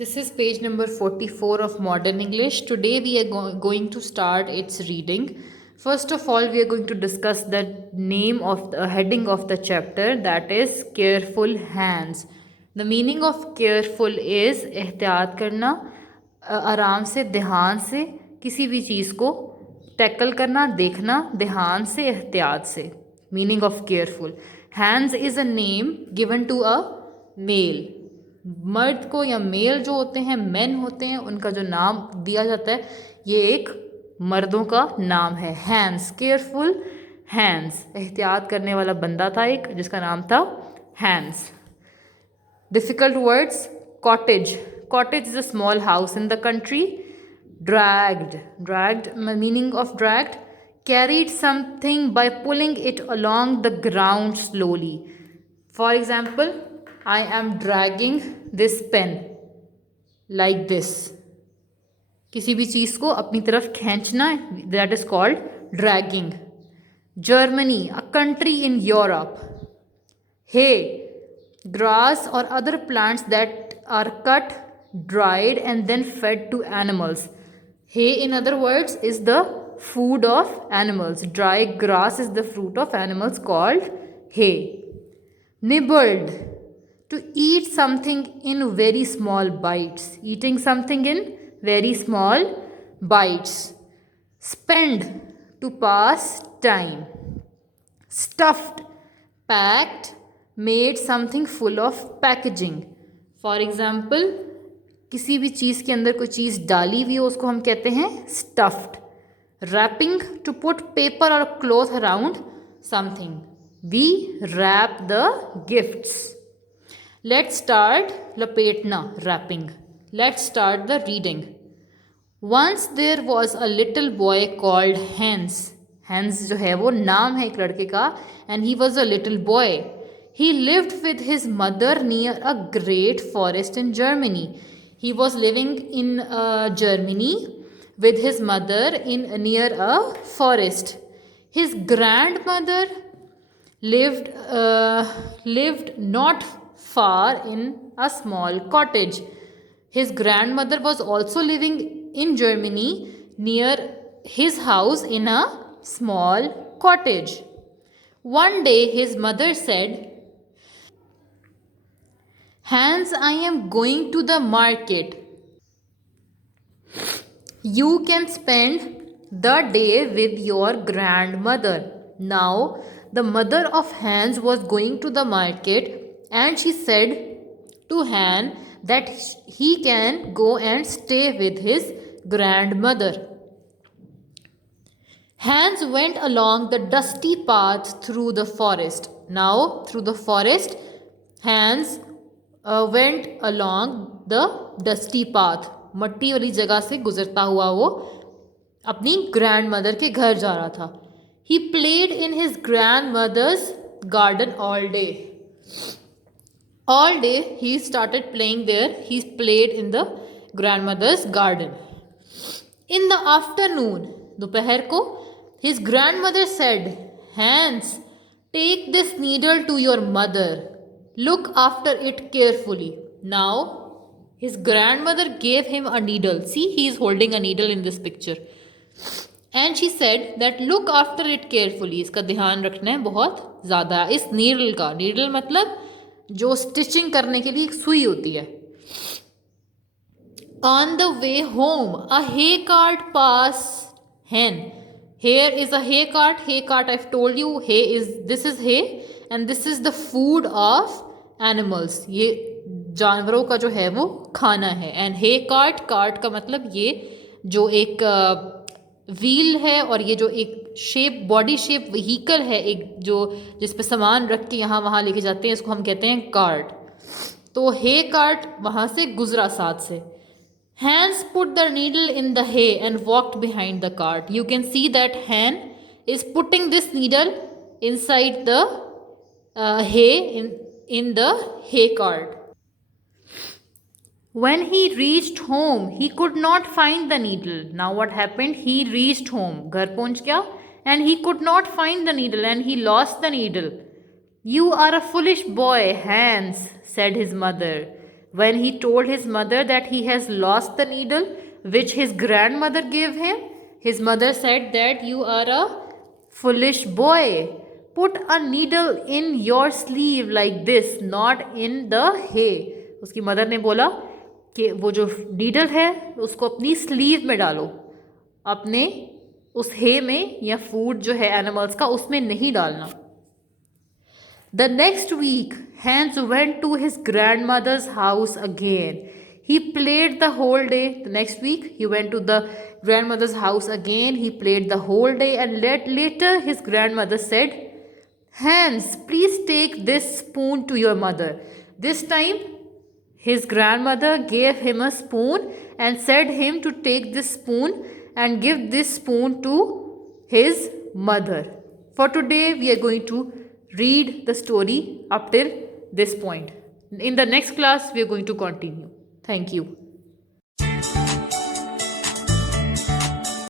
This is page number 44 of Modern English. Today we are going to start its reading. First of all, we are going to discuss the name of the heading of the chapter, that is Careful Hands. The meaning of careful is एहतियात करना, आराम से, ध्यान से किसी भी चीज़ को tackle करना, देखना, ध्यान से, एहतियात से. Meaning of careful. Hands is a name given to a male. मर्द को या मेल जो होते हैं, मेन होते हैं, उनका जो नाम दिया जाता है ये एक मर्दों का नाम है. हैंड्स, केयरफुल हैंड्स, एहतियात करने वाला बंदा था एक जिसका नाम था hands. Difficult words. Cottage. Cottage is a small house in the country. Dragged. Dragged, meaning of dragged, carried something by pulling it along the ground slowly. For example, I am dragging this pen like this. किसी भी चीज़ को अपनी तरफ खींचना, that is called dragging. Germany, a country in Europe. Hay, grass or other plants that are cut, dried and then fed to animals. Hay, in other words, is the food of animals. Dry grass is the fruit of animals called hay. Nibbled, to eat something in very small bites. Eating something in very small bites. Spend, to pass time. Stuffed, packed, made something full of packaging. For example, किसी भी चीज़ के अंदर कोई चीज़ डाली हुई हो उसको हम कहते हैं stuffed. Wrapping, to put paper or cloth around something. We wrap the gifts. Let's start lapetna, wrapping. Let's start the reading. Once there was a little boy called Hans. Hans जो है वो नाम है एक लड़के का, and he was a little boy. He lived with his mother near a great forest in Germany. He was living in Germany with his mother in near a forest. His grandmother lived not far in a small cottage. His grandmother was also living in Germany near his house in a small cottage. One day his mother said, Hans, I am going to the market. You can spend the day with your grandmother. Now, the mother of Hans was going to the market and she said to Hans that he can go and stay with his grandmother. Hans went along the dusty path through the forest. Now, through the forest, Hans went along the dusty path. मट्टी वाली जगह से गुजरता हुआ वो अपनी grand mother के घर जा रहा था. He played in his grandmother's garden all day. All day he started playing there. He played in the grandmother's garden. In the afternoon, दोपहर को, his grandmother said, Hans, take this needle to your mother. Look after it carefully. Now his grandmother gave him a needle. See, he is holding a needle in this picture. And she said that look after it carefully. इसका ध्यान रखना है बहुत ज़्यादा इस needle का. Needle मतलब जो स्टिचिंग करने के लिए एक सुई होती है. On the way home, a hay cart passed hen. Here is a hay cart. Hay cart, I've told you, this is hay and this is the food of animals. ये जानवरों का जो है वो खाना है. एंड हे कार्ट, कार्ट का मतलब ये जो एक व्हील है और ये जो एक शेप, बॉडी शेप व्हीकल है, एक जो जिस पे सामान रख के यहाँ वहाँ लेके जाते हैं, इसको हम कहते हैं कार्ट. तो हे कार्ट वहाँ से गुजरा साथ से. Hans put the needle in the hay and walked behind the cart. You can see that Hans is putting this needle inside the hay in the hay cart. When he reached home, he could not find the needle. Now what happened? He reached home. घर पहुंच गया and he could not find the needle and he lost the needle. You are a foolish boy, Hans, said his mother. When he told his mother that he has lost the needle which his grandmother gave him, his mother said that you are a foolish boy. Put a needle in your sleeve like this, not in the hay. उसकी mother ने बोला कि वो जो needle है उसको अपनी sleeve में डालो, अपने उस हे में या फूड जो है एनिमल्स का उसमें नहीं डालना. The next week, Hans went to his grandmother's house again. He played the whole day. The next week, he went to the grandmother's house again. He played the whole day, and later his grandmother said, Hans, please take this spoon to your mother. This time, his grandmother gave him a spoon and said him to take this spoon and give this spoon to his mother. For today, we are going to read the story up till this point. In the next class, we are going to continue. Thank you.